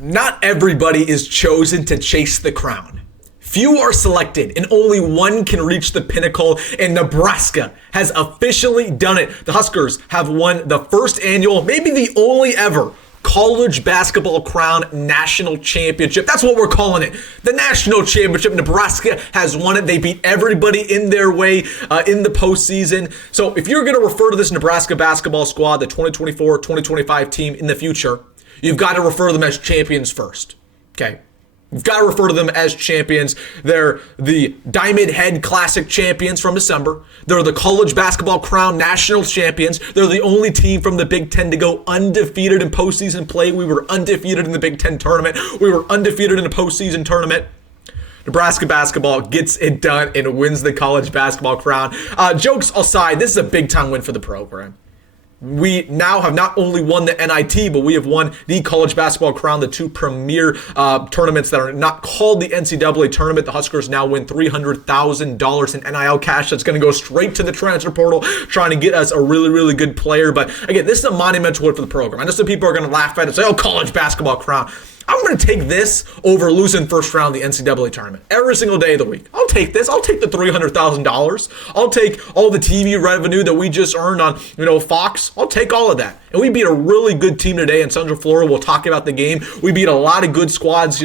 Not everybody is chosen to chase the crown. Few are selected, and only one can reach the pinnacle, and Nebraska has officially done it. The Huskers have won the first annual, maybe the only ever, college basketball crown national championship. That's what we're calling it. The national championship. Nebraska has won it. They beat everybody in their way in the postseason. So if you're going to refer to this Nebraska basketball squad, the 2024-2025 team in the future, you've got to refer to them as champions first. Okay. You've got to refer to them as champions. They're the Diamond Head Classic champions from December. They're the college basketball crown national champions. They're the only team from the Big Ten to go undefeated in postseason play. We were undefeated in the Big Ten tournament. We were undefeated in the postseason tournament. Nebraska basketball gets it done and wins the college basketball crown. Jokes aside, this is a big-time win for the program. We now have not only won the NIT, but we have won the college basketball crown, the two premier tournaments that are not called the NCAA tournament. The Huskers now win $300,000 in NIL cash that's going to go straight to the transfer portal, trying to get us a really, really good player. But again, this is a monumental win for the program. I know some people are going to laugh at it and say, oh, college basketball crown. I'm going to take this over losing first round of the NCAA tournament every single day of the week. I'll take this. I'll take the $300,000. I'll take all the TV revenue that we just earned on, Fox. I'll take all of that. And we beat a really good team today in Central Florida. We'll talk about the game. We beat a lot of good squads,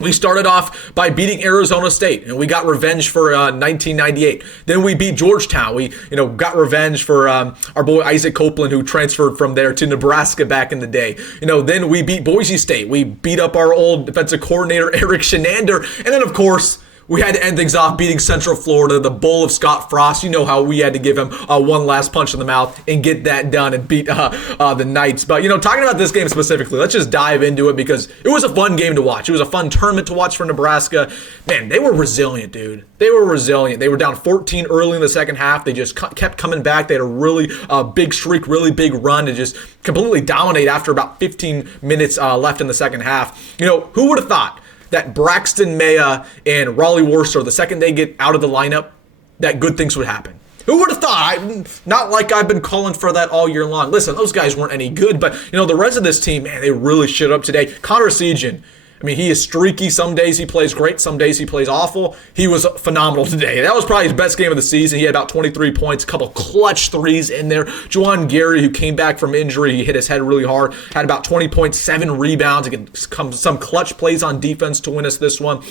We started off by beating Arizona State, and we got revenge for 1998. Then we beat Georgetown. We, got revenge for our boy Isaac Copeland, who transferred from there to Nebraska back in the day. Then we beat Boise State. We beat up our old defensive coordinator, Eric Shenander. And then, of course, we had to end things off beating Central Florida, the Bull of Scott Frost. You know how we had to give him one last punch in the mouth and get that done and beat the Knights. But, talking about this game specifically, let's just dive into it because it was a fun game to watch. It was a fun tournament to watch for Nebraska. Man, they were resilient, dude. They were resilient. They were down 14 early in the second half. They just kept coming back. They had a really big streak, really big run to just completely dominate after about 15 minutes left in the second half. Who would have thought that Braxton Maya and Raleigh Worcester, the second they get out of the lineup, that good things would happen? Who would have thought? Not like I've been calling for that all year long. Listen, those guys weren't any good, but, the rest of this team, man, they really showed up today. Connor Sejan, he is streaky. Some days he plays great. Some days he plays awful. He was phenomenal today. That was probably his best game of the season. He had about 23 points, a couple clutch threes in there. Juwan Gary, who came back from injury, he hit his head really hard, had about 20 points, 7 rebounds. Again, some clutch plays on defense to win us this one.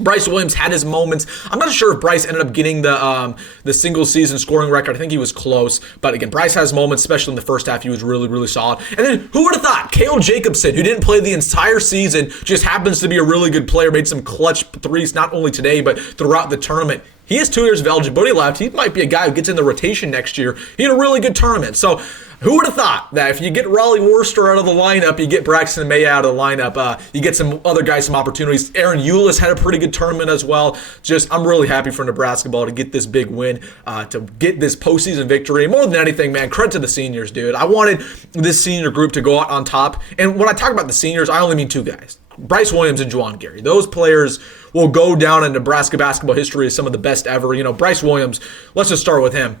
Bryce Williams had his moments. I'm not sure if Bryce ended up getting the single season scoring record. I think he was close. But again, Bryce has moments, especially in the first half. He was really, really solid. And then who would have thought? Cale Jacobson, who didn't play the entire season, just happens to be a really good player, made some clutch threes, not only today, but throughout the tournament. He has 2 years of eligibility left. He might be a guy who gets in the rotation next year. He had a really good tournament. So who would have thought that if you get Raleigh Worcester out of the lineup, you get Braxton Maya out of the lineup, you get some other guys some opportunities. Aaron Eulis had a pretty good tournament as well. I'm really happy for Nebraska ball to get this big win, to get this postseason victory. More than anything, man, credit to the seniors, dude. I wanted this senior group to go out on top. And when I talk about the seniors, I only mean 2 guys. Bryce Williams and Juwan Gary. Those players will go down in Nebraska basketball history as some of the best ever. Bryce Williams, let's just start with him.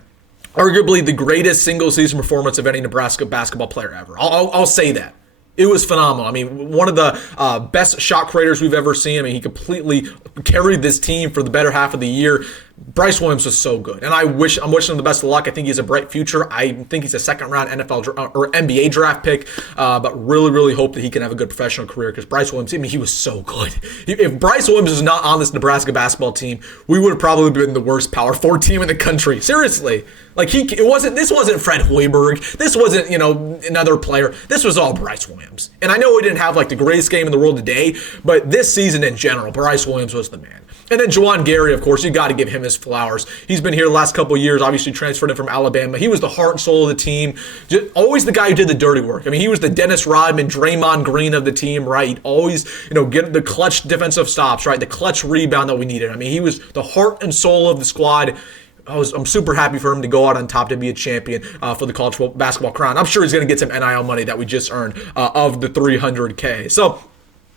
Arguably the greatest single-season performance of any Nebraska basketball player ever. I'll say that. It was phenomenal. One of the best shot creators we've ever seen. He completely carried this team for the better half of the year. Bryce Williams was so good, and I'm wishing him the best of luck. I think he has a bright future. I think he's a second-round NFL or NBA draft pick, but really, really hope that he can have a good professional career because Bryce Williams, he was so good. If Bryce Williams was not on this Nebraska basketball team, we would have probably been the worst Power 4 team in the country. Seriously. This wasn't Fred Hoiberg. This wasn't, another player. This was all Bryce Williams. And I know we didn't have the greatest game in the world today, but this season in general, Bryce Williams was the man. And then Juwan Gary, of course, you got to give him his flowers. He's been here the last couple of years, obviously transferred in from Alabama. He was the heart and soul of the team. Just always the guy who did the dirty work. He was the Dennis Rodman, Draymond Green of the team, right? He'd always, get the clutch defensive stops, right? The clutch rebound that we needed. He was the heart and soul of the squad. I'm super happy for him to go out on top to be a champion for the college basketball crown. I'm sure he's going to get some NIL money that we just earned of the $300K. So,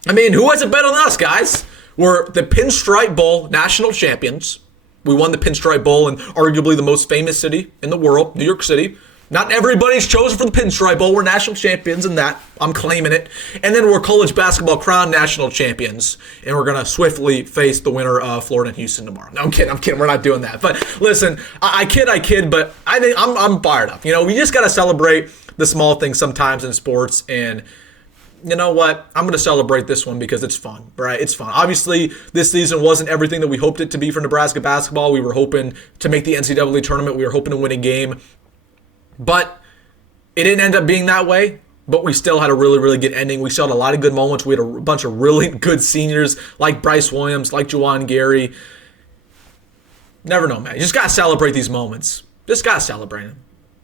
who has it better than us, guys? We're the Pinstripe Bowl national champions. We won the Pinstripe Bowl in arguably the most famous city in the world, New York City. Not everybody's chosen for the Pinstripe Bowl. We're national champions in that. I'm claiming it. And then we're college basketball crown national champions. And we're going to swiftly face the winner of Florida and Houston tomorrow. No, I'm kidding. We're not doing that. But listen, I kid, but I think I'm fired up. You know, we just got to celebrate the small things sometimes in sports. And you know what? I'm going to celebrate this one because it's fun, right? It's fun. Obviously, this season wasn't everything that we hoped it to be for Nebraska basketball. We were hoping to make the NCAA tournament. We were hoping to win a game. But it didn't end up being that way. But we still had a really, really good ending. We still had a lot of good moments. We had a bunch of really good seniors like Bryce Williams, like Juwan Gary. Never know, man. You just got to celebrate these moments. Just got to celebrate them.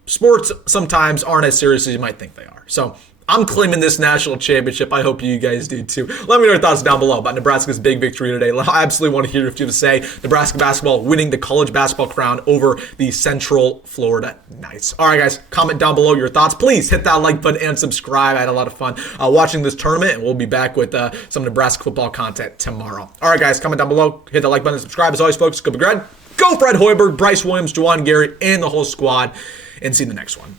Sports sometimes aren't as serious as you might think they are. So I'm claiming this national championship. I hope you guys do too. Let me know your thoughts down below about Nebraska's big victory today. I absolutely want to hear what you have to say. Nebraska basketball winning the college basketball crown over the Central Florida Knights. All right, guys, comment down below your thoughts. Please hit that like button and subscribe. I had a lot of fun watching this tournament, and we'll be back with some Nebraska football content tomorrow. All right, guys, comment down below. Hit that like button and subscribe. As always, folks, go Big Red. Go Fred Hoiberg, Bryce Williams, Juwan Gary, and the whole squad. And see you in the next one.